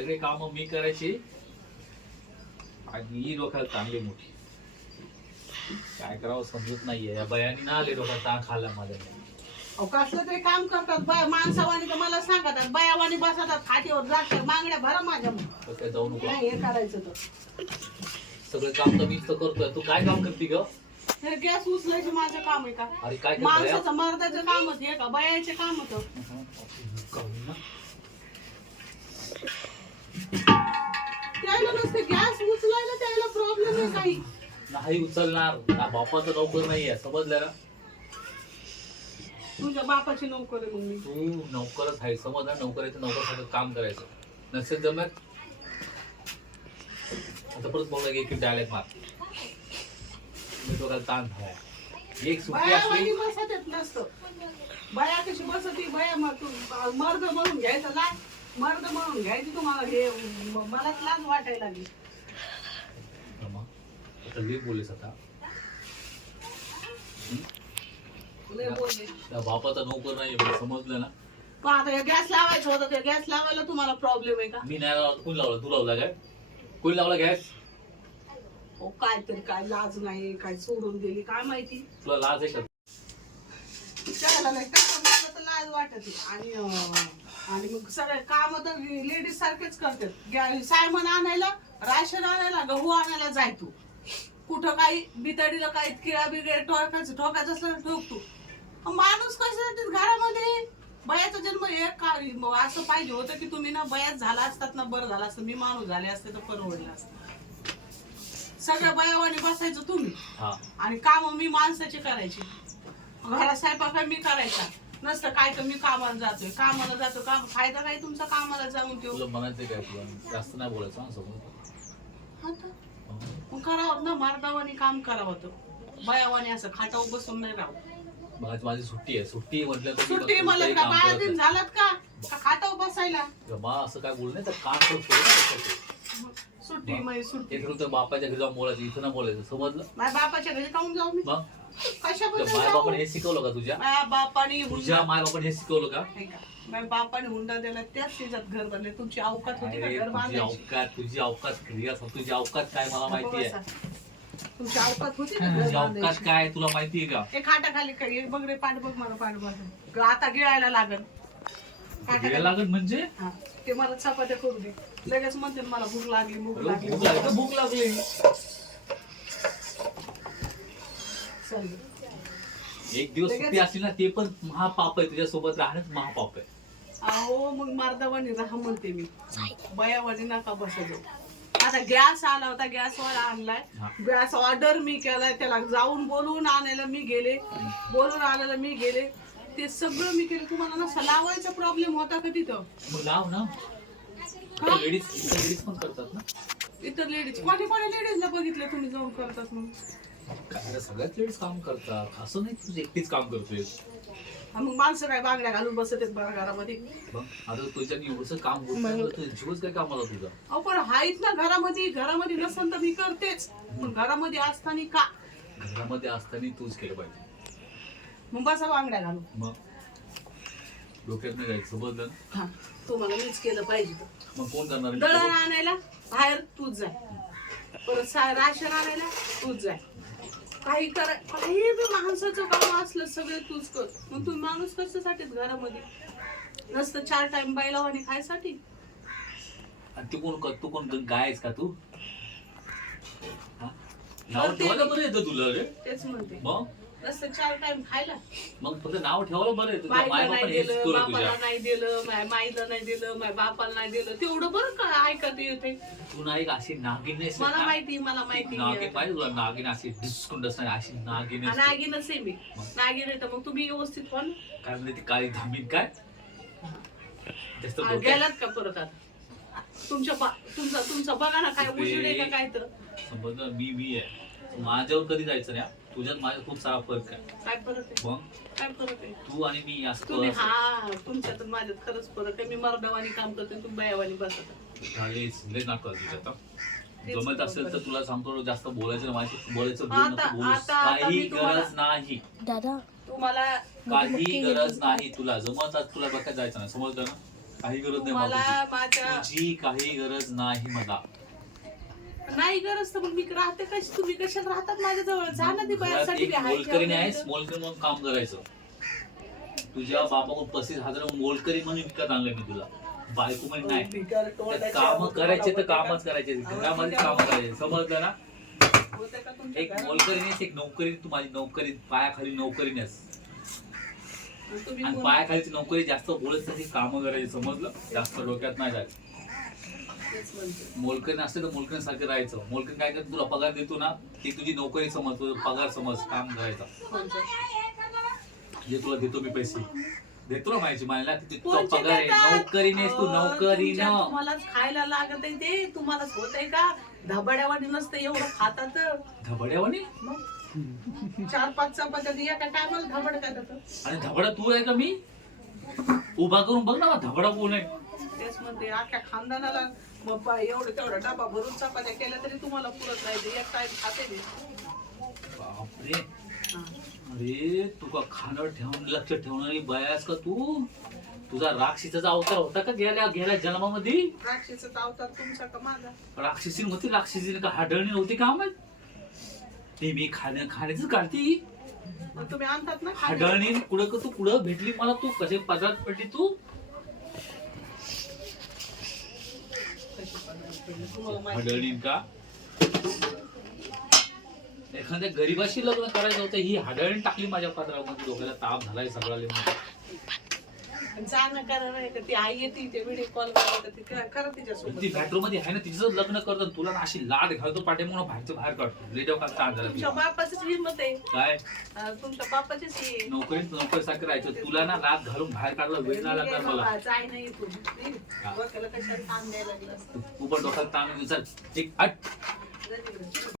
सगळे काम मी करायची आणि ही डोक्याला चांगली मोठी. काय करावं समजत नाहीये. या बयानी ना आले डोक्यात ताण खाल्ला माझ्या. कसलं तरी काम करतात बाय माणसावानी तर मला सांगतात बायावानी बसतात खाटीवर जातात मागण्या भरा माझ्या काय जाऊ नको. हे करायचं तर सगळं काम तर मीच तर करतोय. तू काय काम करते ग? हे गॅस उचलायचं माझं काम आहे का? अरे काय माणसाचं मर्दाचं कामच हे का बायाचे काम होतं. त्याला नसते गॅस उचलायला त्याला प्रॉब्लेम आहे काही नाही उचलणार. बापाचं नोकर नाहीये समजलं ना. तुझ्या बापाची नोकर आहे मग मी. तू नोकरच आहे समजलं. नोकराचं नोकरसाठी काम करायचं नसेल जमत. आता परत बोलला की डायलेक्ट मार. मी डोक्याला ताण झालाय. एक सुट्टी असली बसत येत नसतं. बाया कशी बसती बाया मर्द म्हणून घ्यायचं लाज मर्द म्हणून घ्यायची तुम्हाला हे मलाच लाज वाटायला लागली. आता लई बोललेस आता. बापाचा नोकर नाही समजलं ना. पण आता गॅस लावायचं होतं ते गॅस लावायला तुम्हाला प्रॉब्लेम आहे का? मी नाही लावला. कोण लावला? तू लावला काय? कोणी लावला गॅस? हो काहीतरी काय लाज नाही काय सोडून दिली काय माहिती. तुला लाज आहे का? त्याला नाही तर लाज वाटते. आणि मग सगळे काम तर लेडीज सारखेच करतात. सायमन आणायला राशन आणायला गहू आणायला जाय तू. कुठं काही बितडीला काही किळा बिगडे ठोकायचं असलं तर ठोक तू. माणूस कशासाठी घरामध्ये बयाचा जन्म एक का असं पाहिजे होतं की तुम्ही ना बयाच झाला असतात ना बरं झालं असतं. मी माणूस झाले असते तर परवडलं असतं. सगळ्या बयावानी बसायचं तुम्ही आणि काम मी माणसाची करायची. घरात स्वयंपाक मी करायचा नसतं काय तर मी कामाला जातोय कामाला जातो. काम फायदा काय तुमचा कामाला जाऊन तुला म्हणायचं काय? तुला जास्त नाही बोलायचं ना समोर. मग करावं ना मर्दावानी काम करावं तर बयावानी असं खाटावर बसून नाही राहू. माझी सुट्टी आहे. सुट्टी म्हटलं तर सुट्टी मला का बाळा दिन झालात का खाटावर बसायला? असं काय बोलू नाही तर काम सुट्टी म्हणजे सुट्टी. तर बापाच्या घरी जाऊन बोलायचं इथं ना बोलायचं समजलं. माझ्या बापाच्या घरी काऊन जाऊ मी? मग कशाबद्दल माय बापाने हे शिकवलं का? तुझ्या माझ्या बापाने तुझ्या माय बापाने हे शिकवलं का? माझ्या बापाने हुंडा दिला त्याच शेजात घर बांधले. तुमची अवकात होती का घर बांधायची? तुझी अवकात काय मला माहिती आहे. तुमची अवकात होती का तुझी घर अवकात बांधायची? काय तुला माहितीये का? हे खाटाखाली काय एक बघ रे पाठ बघ मला पाठ बघ आता गिळायला लागल. लागत म्हणजे ते मला चपात्या करू दे लगेच म्हणते मला भूक लागली भूक लागली भूक लागली. चालेल. एक दिवस सुट्टी असली ना ते पण महापाप आहे. तुझ्यासोबत राहणंच महापाप आहे. अहो मग मर्दावानी राहा म्हणते मी. बयावानी नका बसा जाऊ. आता गॅस आला होता गॅसवाला आणलाय. गॅस ऑर्डर मी केलाय त्याला जाऊन बोलवून आणायला मी गेले. बोलून आणायला मी गेले. ते सगळं मी केलं. तुम्हाला ना लावायचा प्रॉब्लेम होता का तिथं? मग लाव ना. लेडीज पण करतात ना. इतर लेडीज कोणी लेडीजला बघितलं तुम्ही जाऊन करतात म्हणून? सगळ्याच लेडीज काम करतात असं नाही तुझं एकटीच काम करतोय. मग माणसं काय बांगड्या घालून बसत आहेत बरं घरामध्ये. आता तुझ्या एवढंच काम जीवच काय कामाला तुझा? अहो पण आहेत ना घरामध्ये नसेल तर मी करतेच. पण घरामध्ये असताना का? घरामध्ये असताना तूच केलं पाहिजे. मग बसा बांगड्या घालून. मग डोक्यात नाही जायचं समजलं ना. तुम्हाला मीच केलं पाहिजे. मग कोण करणार? दळण आणायला बाहेर तूच जाय. परत राशन आणायला तूच जाय. काही बी माणसाचं काम असलं सगळे तूच कर. मग तुम्ही माणूस कशासाठी घरामध्ये नसतं 4 टाइम बैलावानी खायसाठी? तू कोण गायच का तू? नाव ठेवायला बरं येतं तुला रे. तेच म्हणते. मग नसतं 4 टाइम खायला. मग फक्त नाव ठेवायला बरं येतं. बापाला नाही दिलं माझ्या माईला नाही दिलं माझ्या बापाला नाही दिलं तेवढं बरं का ऐकत येते. तू नाही अशी नागिन मला माहिती नागिन पाहिजे तुला. नागिन अशी डिस्कुंड असणार अशी नागिन नागिनच आहे मी. नागिन आहे तर मग तुम्ही व्यवस्थित पण काय म्हणते ती काळी धामीन काय गेलात का परत? आता तुमचा बघा ना काय उशीर आहे का काय तर समज मी आहे. माझ्यावर कधी जायचं नाही. तुझ्यात माझ्या खूप सारा फरक आहे. काय फरक आहे? मग काय फरक आहे? तू आणि मी असं तुमच्यात माझ्यात खरंच फरक आहे. मी मर्दावानी काम करते तुम्ही बायावानी बसत. जमत असेल तर तुला सांगतो जास्त बोलायचं माझी बोलायचं काही गरज नाही दादा. तुम्हाला काही गरज नाही. तुला जमत तुला बघा जायचं नाही समजलं ना. काही गरज नाही मला मला माझ्या तुझी काही गरज नाही मला. नाही गरज तर मग मी राहते कशी, तुम्ही कशाला राहतात माझ्या जवळ? जा ना ती घरात बाहेरसाठी एक मोलकरीण आहेस, मोलकरी म्हणून काम करायचं. तुझ्या बापाकडून 35,000 मोलकरी म्हणून विकत आणलं मी तुला. बायको म्हणजे नाही. काम करायचे तर कामच करायचे, घरामध्ये काम करायचे, समजलं ना? एक मोलकरीनेस, एक नोकरी. तू माझी नोकरी, पायाखाली नोकरीनेस. आणि पायाखालीची नोकरी जास्त बोलत नाही, काम करायचे, समजलं? जास्त डोक्यात नाही जायचं. मोलकरीण असते तर मोलकरीणसारखं राहायचं. मोलकरीण काय करते, तुला पगार देतो ना, ती तुझी नोकरी समज, तुझा पगार समज, काम करायचा. जे तुला देतो मी पैसे देतो ना, माहिती मला तुझा पगार आहे. नोकरीनेस तू, नोकरीनं. तुम्हालाच खायला लागत आहे ते, तुम्हालाच होत आहे का? धबड्यावानी नसतं एवढं खातात. धबड्यावानी 4-5 चपात्या एका टायमाला धबड खातात. आणि धबडा तू आहे का? मी उभा करून बघ ना, धबडा कोण आहे? तेच म्हणते, अख्ख्या खानदानाला मग एवढं तेवढा डबा भरून चपात्या केल्या तरी तुम्हाला पुरत नाही. एक टाइम खाते मी. बापरे. अरे तुका खाणं ठेवून लक्ष ठेवणारी बायास का तू? तुझा राक्षसीचा अवतार होता का गेल्या जन्मामध्ये? राक्षसीचा अवतार तुमचा का माझा? राक्षसी होती, राक्षसी का हाडळणी नव्हती का? मग ते मी खाण्याच काढती. मग तुम्ही आणतात ना हाडळणी. तू कुठं भेटली मला? तू कसे पदार्थ पडली तू? हाडळणी का? एखाद्या गरीबाशी लग्न करायचं होतं, ही हाडळणी टाकली माझ्या पदरामध्ये. डोक्याला ताप झालाय सगळा. जाणं करा नाही का? ती आई येते, ते व्हिडिओ कॉल करायला, ती करा तिच्यासोबत. ती बॅटरूम मध्ये आहे ना, तिचं लग्न करतो. तुला ना अशी लाद घालतो पाठी म्हणून बाहेर काढतो. लेट का ताण तुमच्या झाला बापाचीच हिंमत आहे. काय? तुमच्या बापाचीच ही. नोकरीसारखं राहायचं. तुला ना लाद घालून बाहेर काढला, वेळ नाही लागणार मला. जाय नाही तू. डोक्याला कशाला ताण द्यायला लागलं असतं. तू पण डोक्याला ताण. एक हट.